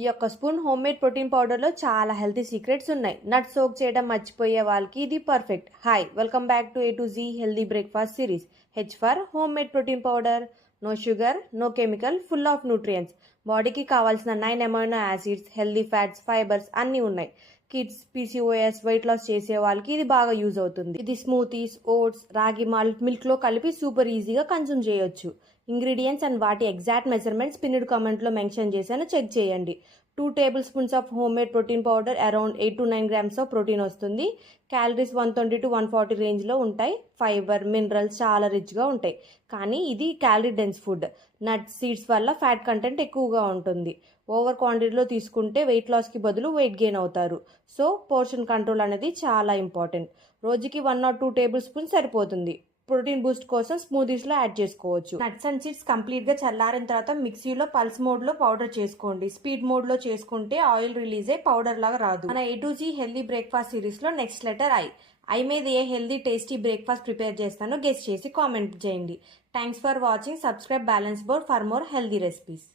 ఈ యొక్క spoon home made protein పౌడర్లో చాలా హెల్తీ సీక్రెట్స్ ఉన్నాయి. నట్స్ సోక్ చేయడం మర్చిపోయే వాళ్ళకి ఇది perfect. Hi, welcome back to A to Z healthy breakfast series. H for home made protein powder. No sugar, no chemical, full of nutrients. బాడీకి కావాల్సిన 9 amino acids, healthy fats, fibres అన్నీ ఉన్నాయి. Kids, PCOS, weight loss చేసే వాళ్ళకి ఇది బాగా use అవుతుంది. ఇది స్మూతీస్, ఓట్స్, రాగి మాల్ట్, మిల్క్లో కలిపి సూపర్ ఈజీగా కన్సూమ్ చేయొచ్చు. ఇంగ్రీడియంట్స్ అండ్ వాటి ఎగ్జాక్ట్ మెజర్మెంట్స్ పిన్నుడ్ కామెంట్లో మెన్షన్ చేశాను, చెక్ చేయండి. 2 tablespoons of home made protein powder around 8 to 9 grams of protein వస్తుంది. క్యాలరీస్ 120 to 140 రేంజ్లో ఉంటాయి. ఫైబర్, మినరల్స్ చాలా రిచ్గా ఉంటాయి. కానీ ఇది calorie dense food. Nuts, seeds వల్ల ఫ్యాట్ కంటెంట్ ఎక్కువగా ఉంటుంది. ఓవర్ క్వాంటిటీలో తీసుకుంటే వెయిట్ లాస్కి బదులు వెయిట్ గెయిన్ అవుతారు. సో పోర్షన్ కంట్రోల్ అనేది చాలా ఇంపార్టెంట్. రోజుకి 1 or 2 టేబుల్ స్పూన్స్ సరిపోతుంది. ప్రోటీన్ బూస్ట్ కోసం స్మూదీస్లో యాడ్ చేసుకోవచ్చు. నట్స్ అండ్ సీడ్స్ కంప్లీట్గా చల్లారిన తర్వాత మిక్సీలో పల్స్ మోడ్లో పౌడర్ చేసుకోండి. స్పీడ్ మోడ్లో చేసుకుంటే ఆయిల్ రిలీజ్ అయ్యి పౌడర్ లాగా రాదు. మన A to Z healthy breakfast సిరీస్లో నెక్స్ట్ లెటర్ ఐ మీద ఏ హెల్దీ టేస్టీ బ్రేక్ఫాస్ట్ ప్రిపేర్ చేస్తానో గెస్ట్ చేసి కామెంట్ చేయండి. Thanks for watching. Subscribe balance board for more healthy recipes.